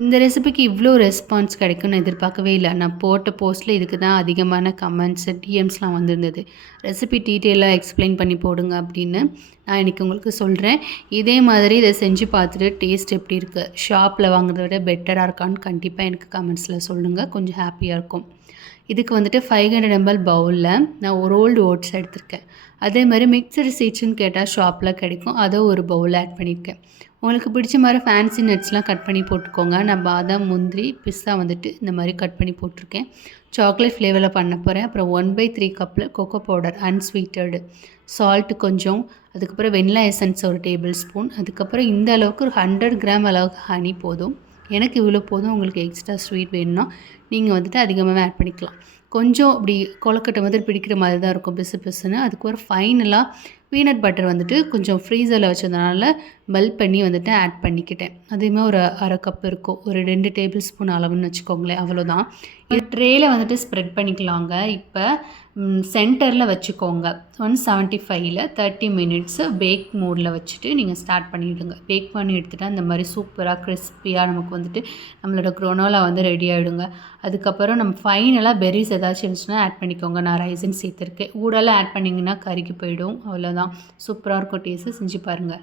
இந்த ரெசிபிக்கு இவ்ளோ ரெஸ்பான்ஸ் கிடைக்கும்னு எதிர்பார்க்கவே இல்ல. நான் போட்ட போஸ்ட்ல இதுக்கு தான் அதிகமான கமெண்ட்ஸ், டிஎம்ஸ்லாம் வந்திருந்தது. ரெசிபி டீட்டெயிலா எக்ஸ்ப்ளைன் பண்ணி போடுங்க அப்படின்னு. நான் இன்னைக்கு உங்களுக்கு சொல்றேன். இதே மாதிரி இத செஞ்சு பார்த்துட்டு டேஸ்ட் எப்படி இருக்கு? ஷாப்ல வாங்குறத விட பெட்டரா இருக்கான்னு கண்டிப்பா எனக்கு கமெண்ட்ஸ்ல சொல்லுங்க. கொஞ்சம் ஹேப்பியா இருக்கும். இதுக்கு வந்துட்டு 500 ml பவுல்ல நான் ஒரு ஓல்டு ஓட்ஸ் எடுத்திருக்கேன். அதே மாரி மிக்ஸ்டு சீட்ஸ்ன்னு கேட்டா ஷாப்ல கிடைக்கும். அத ஒரு பவுல்ல ஆட் பண்ணியிருக்கேன். உங்களுக்கு பிடிச்ச மாரி ஃபேன்சி நட்ஸ்லாம் கட் பண்ணி போட்டுக்கோங்க. நான் பாதாம், முந்திரி, பிஸ்தா வந்துட்டு இந்த மாரி கட் பண்ணி போட்டிருக்கேன். சாக்லேட் ஃப்ளேவரில் பண்ண போகிறேன். அப்புறம் 1/3 கப்பில் கோகோ பவுடர் அன்ஸ்வீட்டடு, சால்ட் கொஞ்சம், அதுக்கப்புறம் வெண்ணிலா எசன்ஸ் ஒரு டேபிள் ஸ்பூன், அதுக்கப்புறம் இந்த அளவுக்கு ஒரு 100 கிராம் அளவுக்கு ஹனி போதும். எனக்கு இவ்வளோ போதும். உங்களுக்கு எக்ஸ்ட்ரா ஸ்வீட் வேணும்னா நீங்கள் வந்துட்டு அதிகமாகவே ஆட் பண்ணிக்கலாம். கொஞ்சம் இப்படி கொழுக்கட்டை மாதிரி பிடிக்கிற மாதிரி தான் இருக்கும் பிசு பிசுன்னு. அதுக்கு ஒரு ஃபைனலாக பீனட் பட்டர் வந்துட்டு கொஞ்சம் ஃப்ரீசரில் வச்சதுனால மெல்ட் பண்ணி வந்துட்டு ஆட் பண்ணிக்கிட்டேன். அதேமாதிரி ஒரு 1/2 கப் இருக்கும். ஒரு 2 டேபிள் ஸ்பூன் அளவுன்னு வச்சுக்கோங்களேன். அவ்வளோதான். இது ட்ரேயில் வந்துட்டு ஸ்ப்ரெட் பண்ணிக்கலாங்க. இப்போ சென்டரில் வச்சுக்கோங்க. 175ல் 30 மினிட்ஸு பேக் மோடில் வச்சுட்டு நீங்கள் ஸ்டார்ட் பண்ணிவிடுங்க. பேக் பண்ணி எடுத்துகிட்டா இந்த மாதிரி சூப்பராக கிறிஸ்பியாக நமக்கு வந்துட்டு நம்மளோட க்ரோனோலா வந்து ரெடி ஆகிடுங்க. அதுக்கப்புறம் நம்ம ஃபைனலாக பெர்ரிஸ் ஏதாச்சும் இருந்துச்சுன்னா ஆட் பண்ணிக்கோங்க. நான் ரைசின் சேர்த்துருக்கேன். ஊடெல்லாம் ஆட் பண்ணிங்கன்னா கருகி போயிடும். அவ்வளோதான். சூப்பராக இருக்கும். டேஸ்ட்டு செஞ்சு பாருங்கள்.